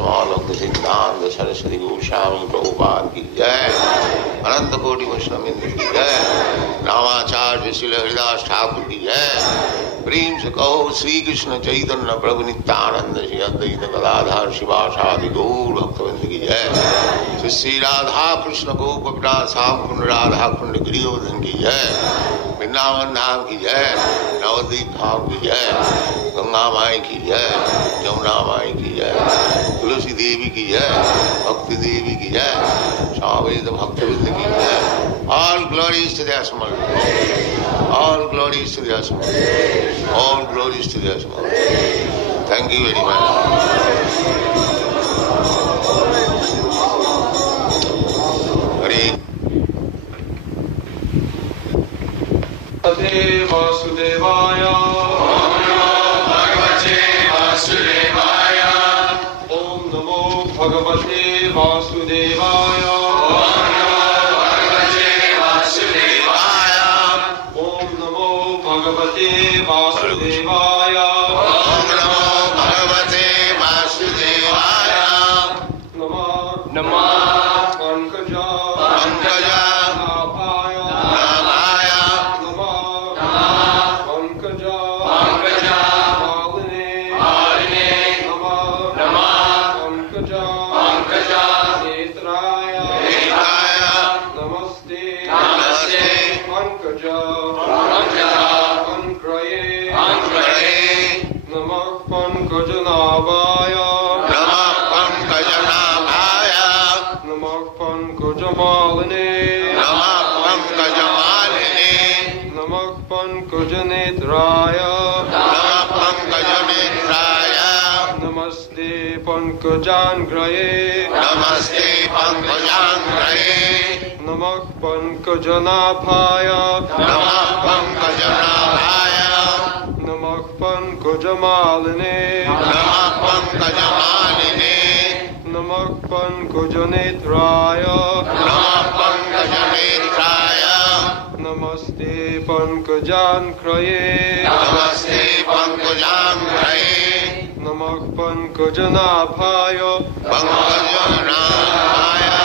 समस्त सिद्धांत सरस्वती गोस्वामी प्रभुपाद की जय, अनंत कोटि वैष्णववृंद की जय, रामाचार्य श्री हरिदास ठाकुर की जय। प्रेम से कहो श्री कृष्ण चैतन्य प्रभु नित्यानंद श्री अद्वैत गदाधर शिवासादि गौर भक्तवृंद की जय। श्री श्री राधा कृष्ण गोप श्याम राधा कुंड गिरिवर्धन की जय, वृंदावन धाम की जय, नवद्वीप धाम की जय, गंगा माई की जय, यमुना माई की जय, तुलसी देवी की जय, भक्ति देवी की जय, सावेद भक्तवृंद की जय। All glories to the Asmal. All glories to the Asmal. All glories to the Asmal. Thank you very much. Hare Vasudevaya. Om Namo Bhagavate Vasudevaya. Om Namo Bhagavate Vasudevaya. Om Namo Bhagavate Vasudevaya. Om Namo Bhagavate Vasudevaya. Om Namo Bhagavate Vasudevaya. Namah Pankaja. Pankaja. Namaste Pankajangraye. Namaste Pankajangraye. Namah Pankajanabhaya. Namah Pankajanabhaya. Namah Pankajamalini. Namah Pankajamalini. Namah Pankajanetraya. Namah Pankajanetraya. Namaste Pankajangraye. Namaste Pankajangraye. Namah Pankajanabhaya. Pankajanabhaya. Namah Pankajamalini. Namah Pankajamalini. Namah Pankajanetraya. Namah Pankajanetraya. Namaste Pankajangraye. Namaste Pankajangraye. Namah Pankajanabhaya. Namah Pankajanabhaya.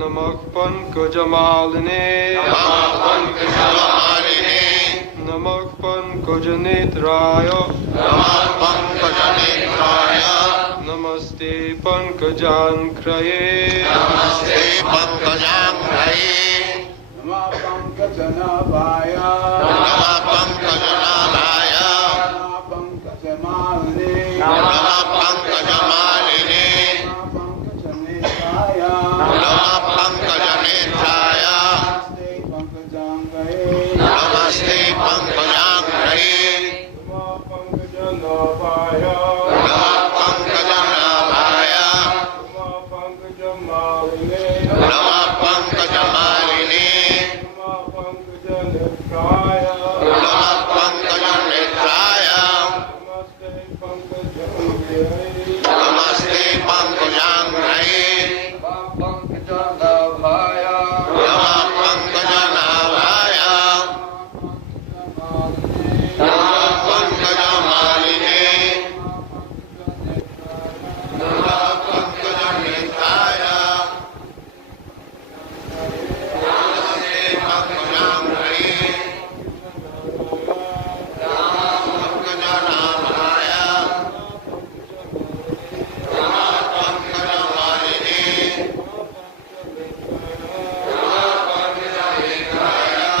Namah Pankajamalini. Namah Pankajamalini. Namah Pankajanetraya. Namah Pankajanetraya. Namaste Pankajangraye. Namaste Pankajangraye. Namah Pankajanabhaya. Namah Pankajanabhaya. Namah Pankajamalini. Namah Pankajamalini. Namah Pankajanetraya. Namaste Pankajangraye. Namah Pankajanabhaya. Namah Pankajamalini. Namah Pankajanetraya. Namaste Pankajangraye. Namah Pankajanabhaya. Namah Pankajamalini. Namah Pankajanetraya.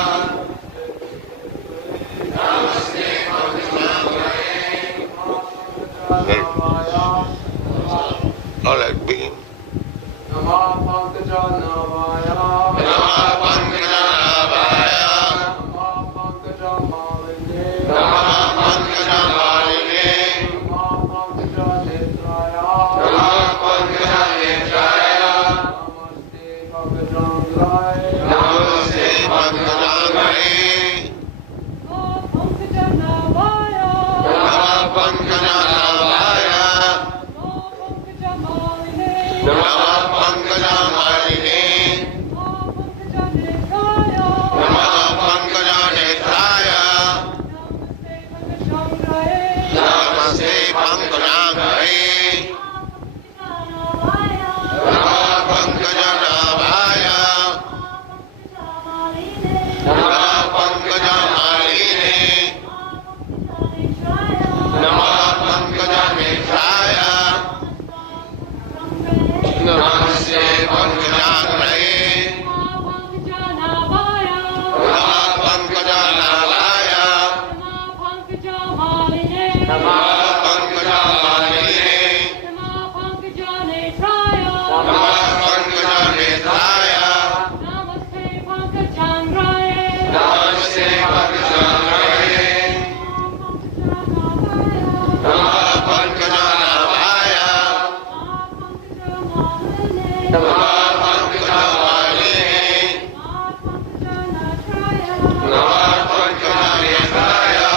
Namaste Pankajanabhaya. All right, begin. Namah Pankajanabhaya. Namah Pankajanabhaya. Namah Pankajamalini. Namah Pankajamalini. Namah Pankajanetraya. Namah Pankajanetraya. Namaste Pankajangraye. Namaste Pankajangraye. Namah Pankajanabhaya. Namah Pankajamalini. Pankajangraye. Namah Pankajanavaya. Namah Pankajamalini. Namah Pankajanetraya. Namaste Pankajangraye. Namah Pankajanavaya. Namah Pankajamalini. Namah Pankajanetraya.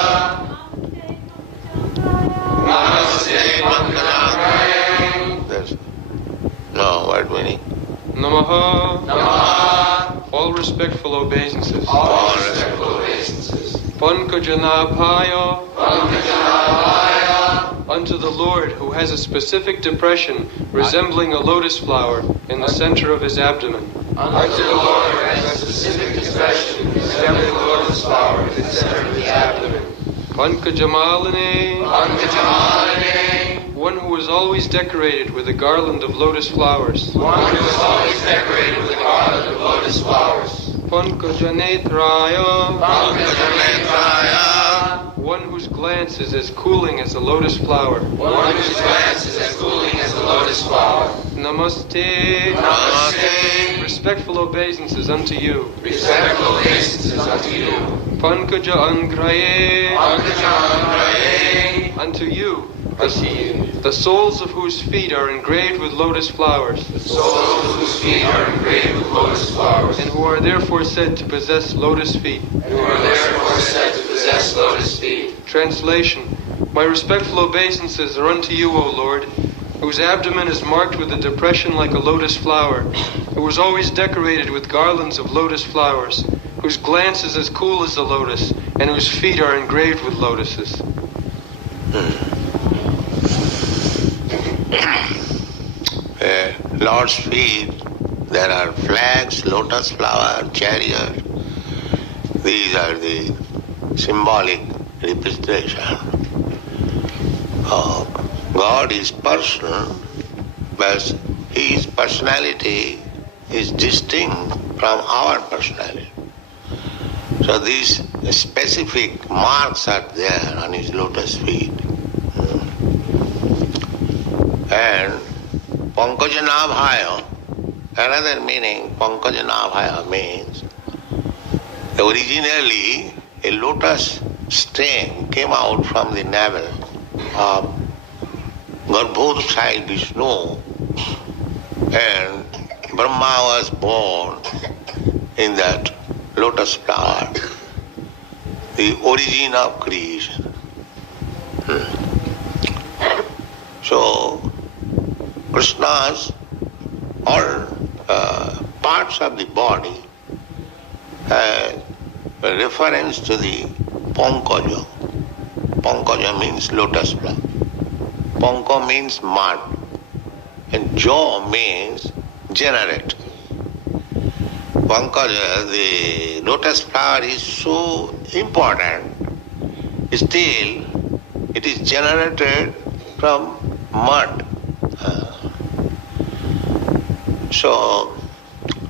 Namaste Pankajangraye. That's no what meaning? Namaha. Namah. All respectful obeisances. All respectful obeisances. Pankajanabhaya. Pankajanavaya. Unto the Lord, who has a specific depression resembling a lotus flower in the center of his abdomen. Unto the Lord who has a specific expression resembling the lotus flower in the center of his abdomen. Pankajamalini. Pankajamalini. One who is always decorated with a garland of lotus flowers. One who is always decorated with a garland of lotus flowers. Pankajanetraya. Pankajanetraya. One whose glance is as cooling as a lotus flower. One whose glance is as cooling as a lotus flower. Namaste. Namaste. Respectful obeisances unto you. Respectful obeisances unto you. Pankaja Angraye. Pankajangraye. Unto you. The soles of whose feet are engraved with lotus flowers, The soles whose feet are engraved with lotus flowers, and who are therefore said to possess lotus feet. and who are therefore said to possess lotus feet. Translation. My respectful obeisances are unto you, O Lord, whose abdomen is marked with a depression like a lotus flower, who is always decorated with garlands of lotus flowers, whose glance is as cool as the lotus, and whose feet are engraved with lotuses. Lord's feet, there are flags, lotus flower, chariot. These are the symbolic representation of God is person, but His personality is distinct from our personality. So these specific marks are there on His lotus feet. And Pankajanabhaya, another meaning, Pankajanabhaya means originally a lotus stem came out from the navel of Garbhodakshai Vishnu, and Brahma was born in that lotus flower, the origin of creation. So Krishna's all parts of the body has a reference to the Pankaja. Pankaja means lotus flower. Panka means mud. And jaw means generate. Pankaja, the lotus flower is so important, still it is generated from mud. So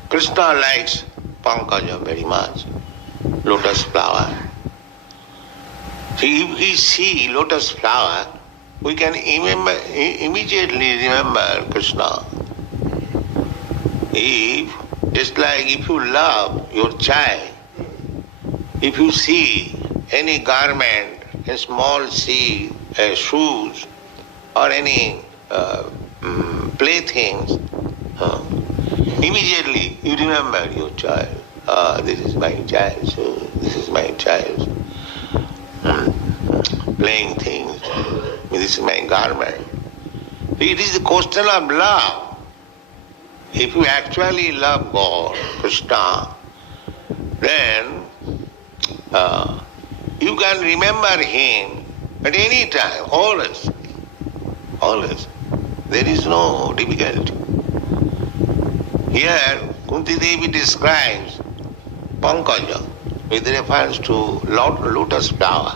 Krishna likes Pankaja very much, lotus flower. So if we see lotus flower, we can immediately remember Krishna. Just like if you love your child, if you see any garment, a small shoes, or any playthings, immediately you remember your child. This is my child, so this is my child. Playing things, this is my garment. It is the question of love. If you actually love God, Krishna, then you can remember Him at any time, always. Always. There is no difficulty. Here, Kunti Devi describes Pankaja with reference to lotus flower.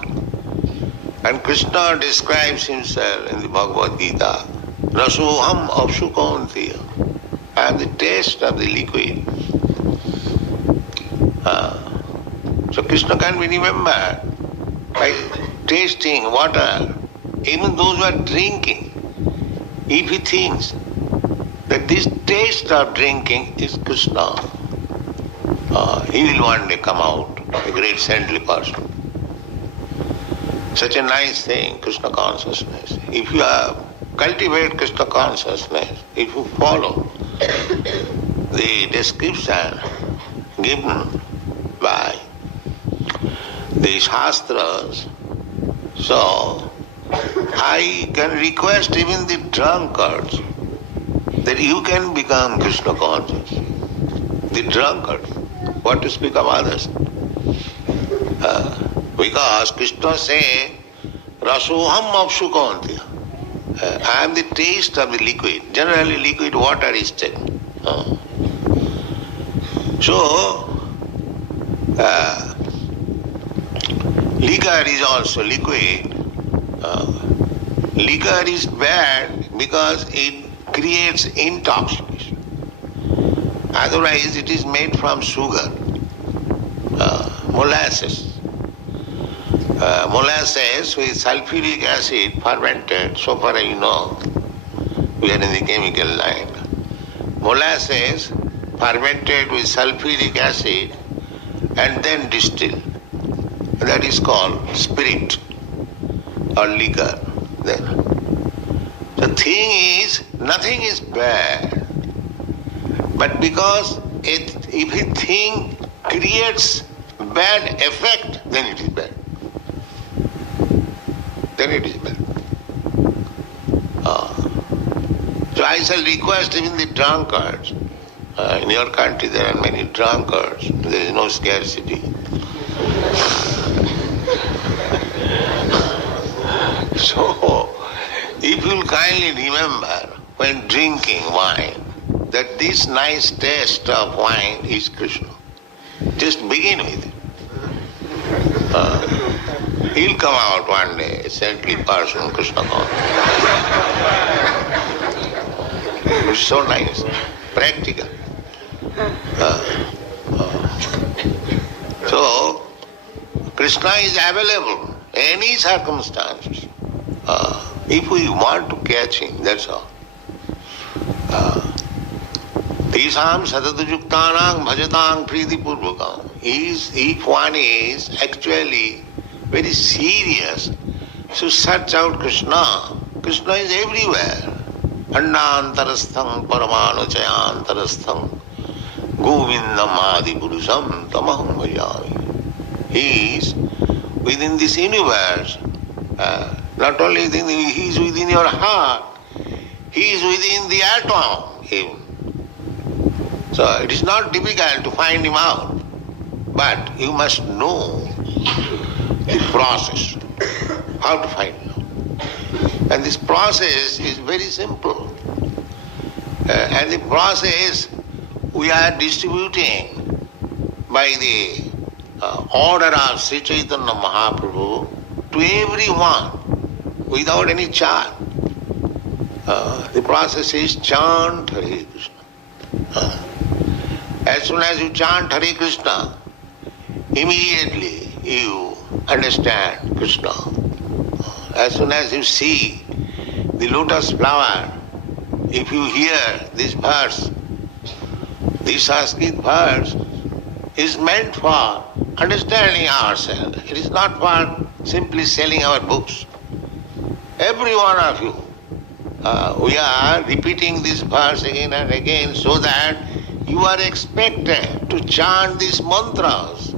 And Krishna describes himself in the Bhagavad Gita, Rasoham Apsukantiya. I am the taste of the liquid. So Krishna can be remembered by tasting water. Even those who are drinking, if he thinks that this taste of drinking is Krishna, he will one day come out a great saintly person. Such a nice thing, Krishna consciousness. If you cultivate Krishna consciousness, if you follow the description given by the Shastras, so I can request even the drunkards that you can become Krishna conscious. The drunkard, what to speak of others? Because Krishna says, Rasoham apsukanti. I am the taste of the liquid. Generally liquid water is taken. So, liquor is also liquid. Liquor is bad because it creates intoxication. Otherwise it is made from sugar, molasses. Molasses with sulfuric acid fermented, so far I know, we are in the chemical line. Molasses fermented with sulfuric acid and then distilled. That is called spirit or liquor. Then the thing is, nothing is bad. But because if a thing creates bad effect, then it is bad. Then it is bad. So I shall request even the drunkards. In your country there are many drunkards. There is no scarcity. So, if you will kindly remember when drinking wine, that this nice taste of wine is Krishna. Just begin with it. He'll come out one day, a saintly person, Krishna conscious. It's so nice, practical. So, Krishna is available, any circumstances. If we want to catch him, that's all. Tesam sadadujuktanang bhajatanг pridipurvakam. If one is actually very serious to search out Krishna, Krishna is everywhere. Annantarastham paramanuchayantarastham govindam adipurusam tamaham bhajami. He is within this universe. Not only he is within your heart, he is within the atom even. So it is not difficult to find him out, but you must know the process, how to find him out. And this process is very simple. And the process we are distributing by the order of Sri Chaitanya Mahaprabhu to everyone without any charge. The process is chant Hare Krishna. As soon as you chant Hare Krishna, immediately you understand Krishna. As soon as you see the lotus flower, if you hear this verse, this Sanskrit verse is meant for understanding ourselves. It is not for simply selling our books. Every one of you, we are repeating this verse again and again so that you are expected to chant these mantras.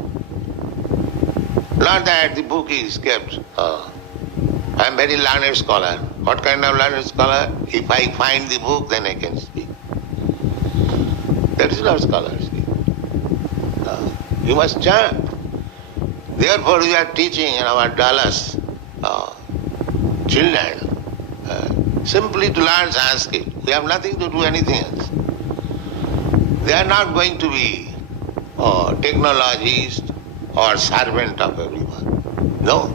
Not that the book is kept. I am very learned scholar. What kind of learned scholar? If I find the book, then I can speak. That is not scholarship. You must chant. Therefore we are teaching in our Dallas children simply to learn Sanskrit. We have nothing to do anything else. They are not going to be technologists or servant of everyone. No.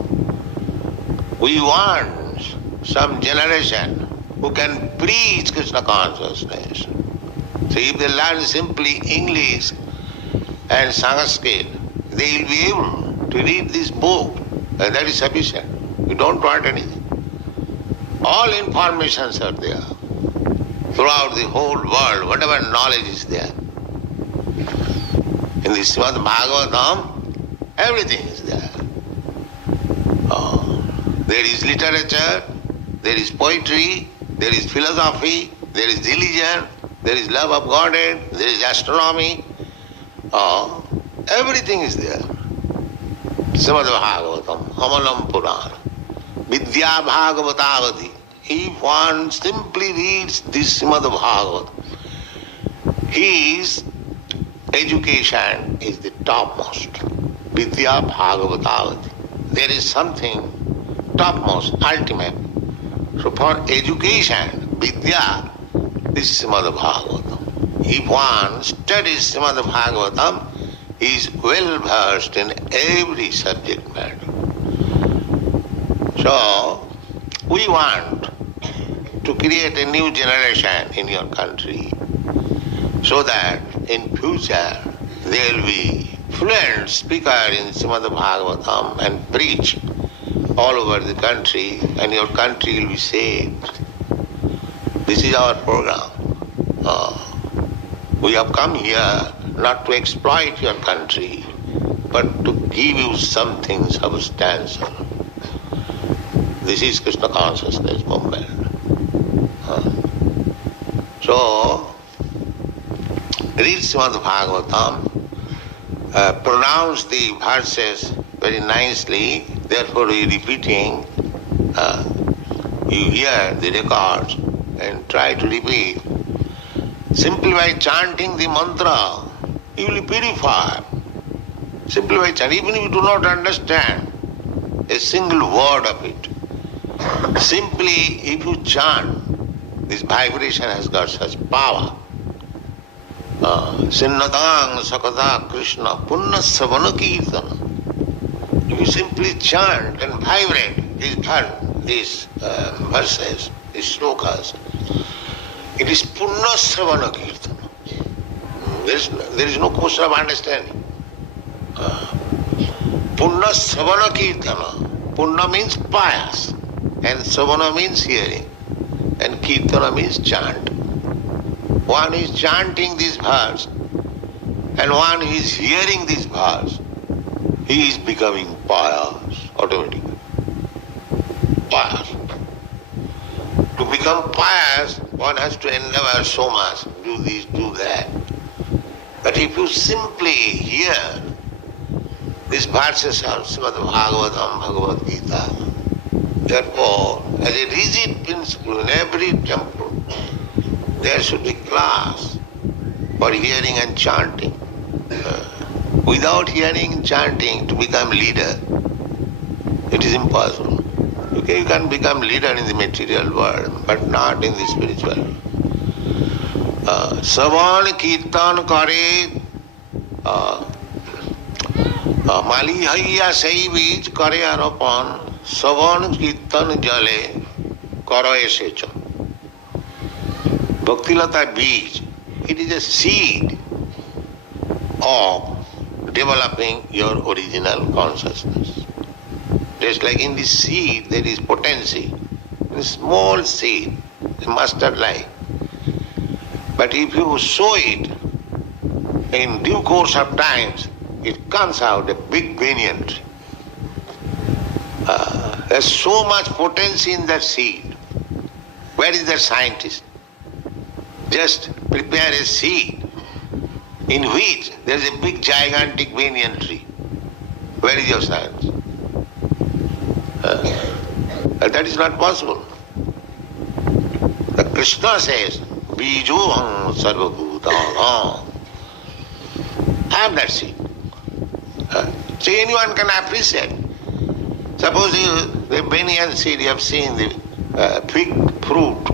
We want some generation who can preach Krishna consciousness. So if they learn simply English and Sanskrit, they will be able to read this book, and that is sufficient. You don't want anything. All informations are there throughout the whole world, whatever knowledge is there. In the Srimad Bhagavatam, everything is there. There is literature, there is poetry, there is philosophy, there is religion, there is love of Godhead, there is astronomy. Everything is there. Srimad Bhagavatam, Amalam Purana, Vidya Bhagavatavati. If one simply reads this Srimad Bhagavatam, his education is the topmost. Vidya Bhagavatavati. There is something topmost, ultimate. So for education, Vidya, this is Srimad Bhagavatam. If one studies Srimad Bhagavatam, he is well versed in every subject matter. So, we want to create a new generation in your country so that in future there will be fluent speaker in Srimad Bhagavatam and preach all over the country, and your country will be saved. This is our program. We have come here not to exploit your country, but to give you something substantial. This is Krishna consciousness movement. So, read Srimad Bhagavatam, pronounce the verses very nicely, therefore we repeating, you hear the records and try to repeat. Simply by chanting the mantra, you will purify. Simply by chanting, even if you do not understand a single word of it, simply if you chant, this vibration has got such power. Sinnatang sakata Krishna punna savana kirtana. If you simply chant and vibrate these verses, these slokas, it is punna savana kirtana. There is no question of understanding. Punna savana kirtana. Punna means pious, and savana means hearing, and kirtana means chant. One is chanting this verse, and one is hearing this verse. He is becoming pious automatically. Pious. To become pious, one has to endeavor so much, do this, do that. But if you simply hear these verses of Srimad Bhagavatam, Bhagavad Gita, therefore, as a rigid principle in every temple, there should be class for hearing and chanting. Without hearing and chanting to become leader, it is impossible. You can become leader in the material world, but not in the spiritual. Savan kirtan kare mali haiya sei bij kare aropan savan kirtan jale karo esecha. Bhaktilata bij, it is a seed of developing your original consciousness. Just like in this seed there is potency, a small seed, a mustard like. But if you sow it, in due course of times, it comes out a big banyan tree. There's so much potency in that seed. Where is the scientist? Just prepare a seed in which there is a big gigantic banyan tree. Where is your science? That is not possible. The Krishna says, Bijoham sarvabhutanam. Have that seed. So anyone can appreciate. Suppose the banyan seed, you have seen the fig fruit.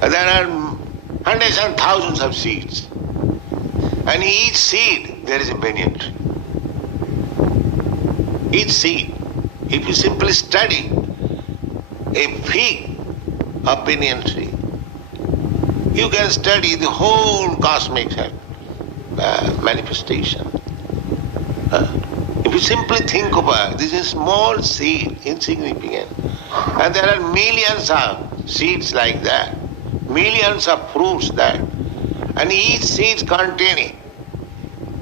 There are hundreds and thousands of seeds. And each seed there is a banyan tree. Each seed. If you simply study a fig of banyan tree, You can study the whole cosmic manifestation. If you simply think about this is a small seed, insignificant, and there are millions of seeds like that, millions of fruits there, and each seed containing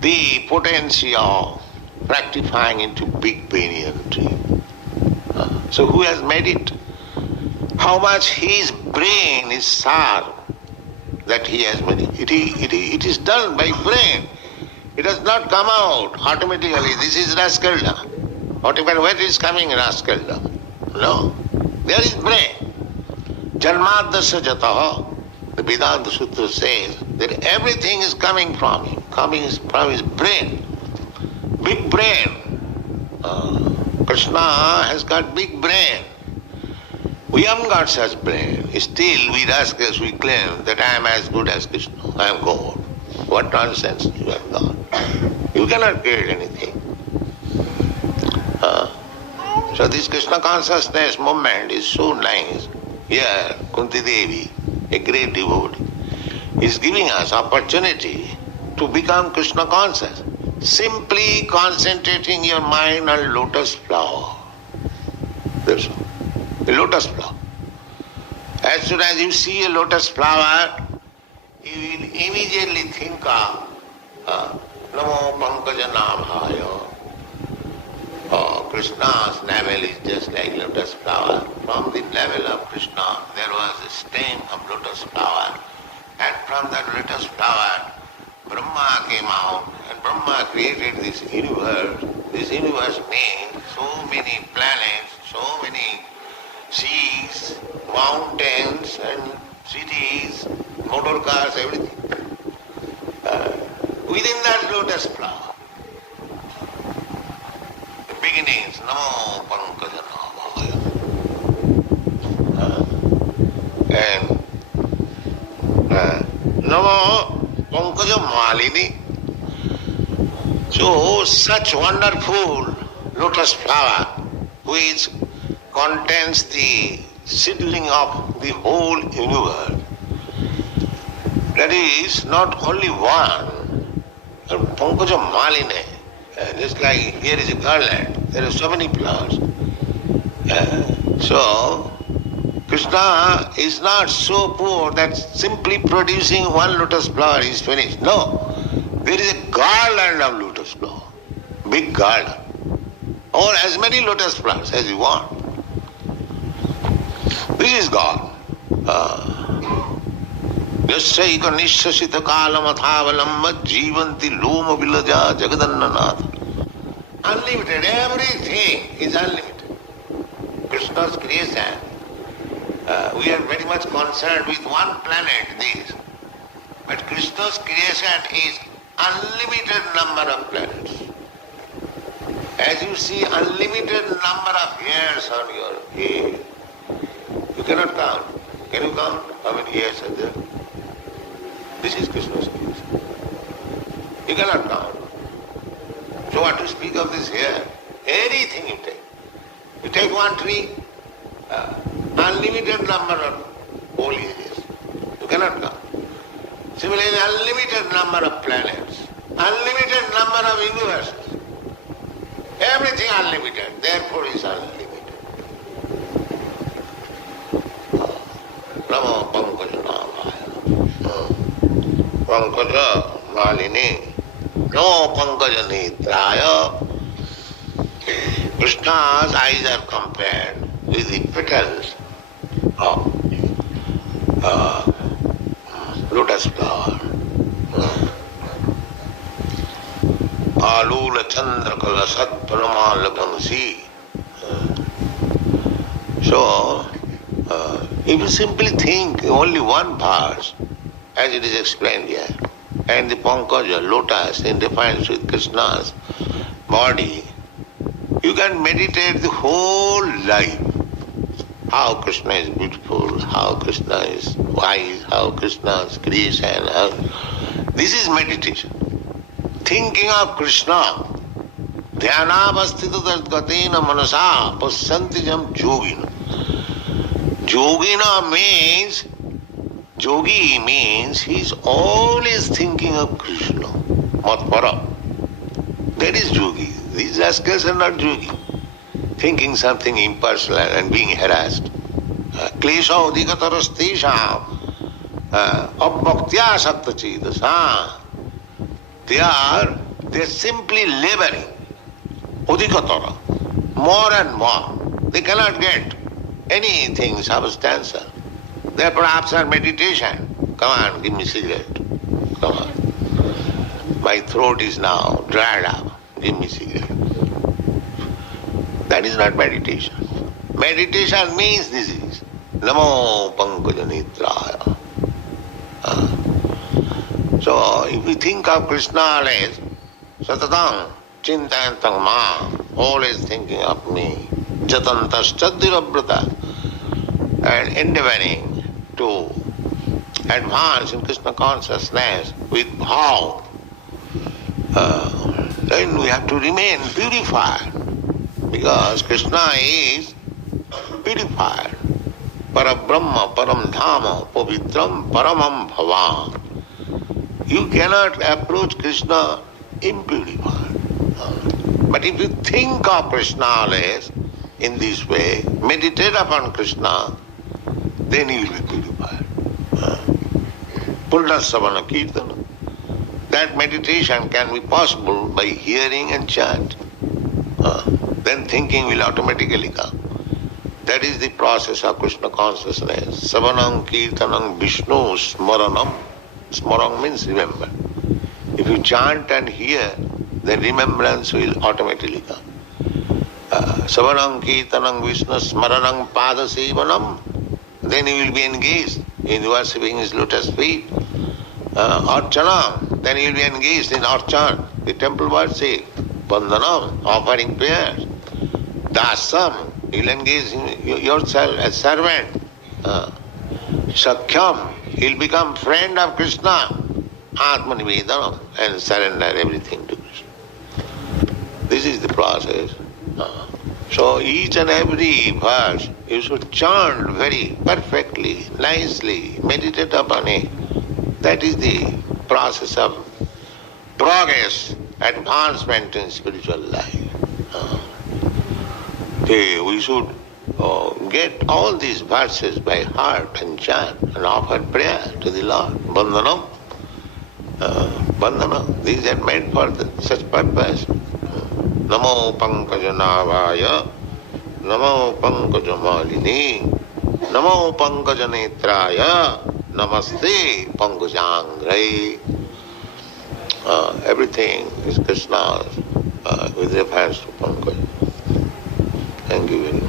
the potential of fructifying into big banyan tree. So who has made it? How much his brain is sharp that he has made it. It is done by brain. It does not come out automatically. This is rascaldom. Whatever where is coming rascaldom. No. There is brain. Janmadasya jataha. The Vedanta Sutra says that everything is coming from him, coming from his brain. Big brain. Krishna has got big brain. We haven't got such brain. Still, we rascals, we claim that I am as good as Krishna. I am God. What nonsense you have got. You cannot create anything. So this Krishna consciousness movement is so nice. Here, Kunti Devi, a great devotee, is giving us opportunity to become Krishna conscious. Simply concentrating your mind on lotus flower. That's all. A lotus flower. As soon as you see a lotus flower, you will immediately think of Namo Pankaja Namhaya. Krishna's navel is just like lotus flower. From the navel of Krishna there was a stem of lotus flower, and from that lotus flower Brahma came out, and Brahma created this universe. This universe means so many planets, so many seas, mountains and cities, motor cars, everything. Within that lotus flower, the beginnings, Namo Pankaja Namhaya. And Namo Pankaja Malini. So such wonderful lotus flower which contains the seedling of the whole universe. That is not only one. Pankaja Maline, just like here is a garland, there are so many flowers. So Krishna is not so poor that simply producing one lotus flower is finished. No, there is a garland of lotus flower, big garland, or as many lotus flowers as you want. This is God. Yasyaika nishasita kalamathavalamba jivanti loma vilaja jagadannanath. Unlimited, everything is unlimited. Krishna's creation. We are very much concerned with one planet, this. But Krishna's creation is unlimited number of planets. As you see unlimited number of hairs on your head, you cannot count. Can you count how many hairs are there? This is Krishna's creation. You cannot count. So what to speak of this hair? Anything you take. You take one tree, unlimited number of foliages. You cannot count. Similarly, unlimited number of planets, unlimited number of universes. Everything unlimited, therefore is unlimited. Namo Pankaja Namhaya. Pankaja Malini. Namo Pankaja Netraya. Krishna's eyes are compared with the petals of lotus flower. Alula Chandra Kalasat Paramalakansi. So, if you simply think only one part, as it is explained here, and the Pankaja, lotus, interferes with Krishna's body, you can meditate the whole life. How Krishna is beautiful, how Krishna is wise, how Krishna is creation. This is meditation. Thinking of Krishna. Dhyanavastita tatgatena manasa pasantijam yogina. Yogina means Yogi means he is always thinking of Krishna. Matpara. That is yogi. These rascals are not yogi. Thinking something impersonal and being harassed. Klesha udikatarastesha abhaktya sattachidasa. They are simply laboring. Udikatara. More and more. They cannot get anything substantial. They perhaps are meditation. Come on, give me cigarette. Come on. My throat is now dried up. Give me cigarette. That is not meditation. Meditation means this is Namo Pankaja Netraya. So if we think of Krishna as Satatam Chintayantang Ma, always thinking of me, Jatantas Chaddirabrata, and endeavoring to advance in Krishna consciousness with bhav, then we have to remain purified, because Krishna is purified. Parabrahma, Param Dhama, Pavitram, Paramam Bhavan. You cannot approach Krishna impurified. But if you think of Krishna as in this way, meditate upon Krishna, then you will be purified. Purna Savana Kirtana. That meditation can be possible by hearing and chant. Then thinking will automatically come. That is the process of Krishna consciousness. Savanam Kirtanam Vishnu Smaranam. Smarang means remember. If you chant and hear, then remembrance will automatically come. Savanam Kirtanam Vishnu Smaranam Pada Sevanam. Then he will be engaged in worshipping his lotus feet. Archanam, then he will be engaged in archan, the temple worship. Bandhanam, offering prayers. Dasam, he will engage in yourself as servant. Sakhyam, he will become friend of Krishna. Atmanivedanam, and surrender everything to Krishna. This is the process. So each and every verse you should chant very perfectly, nicely, meditate upon it. That is the process of progress, advancement in spiritual life. We should get all these verses by heart and chant and offer prayer to the Lord. Bandhanam. Bandhanam. These are made for such purpose. Namo Pankajanavaya, Namo Pankajamalini, Namo Pankajanetraya, Namaste Pankajangrai. Everything is Krishna's with reference to Pankaj. Thank you very much.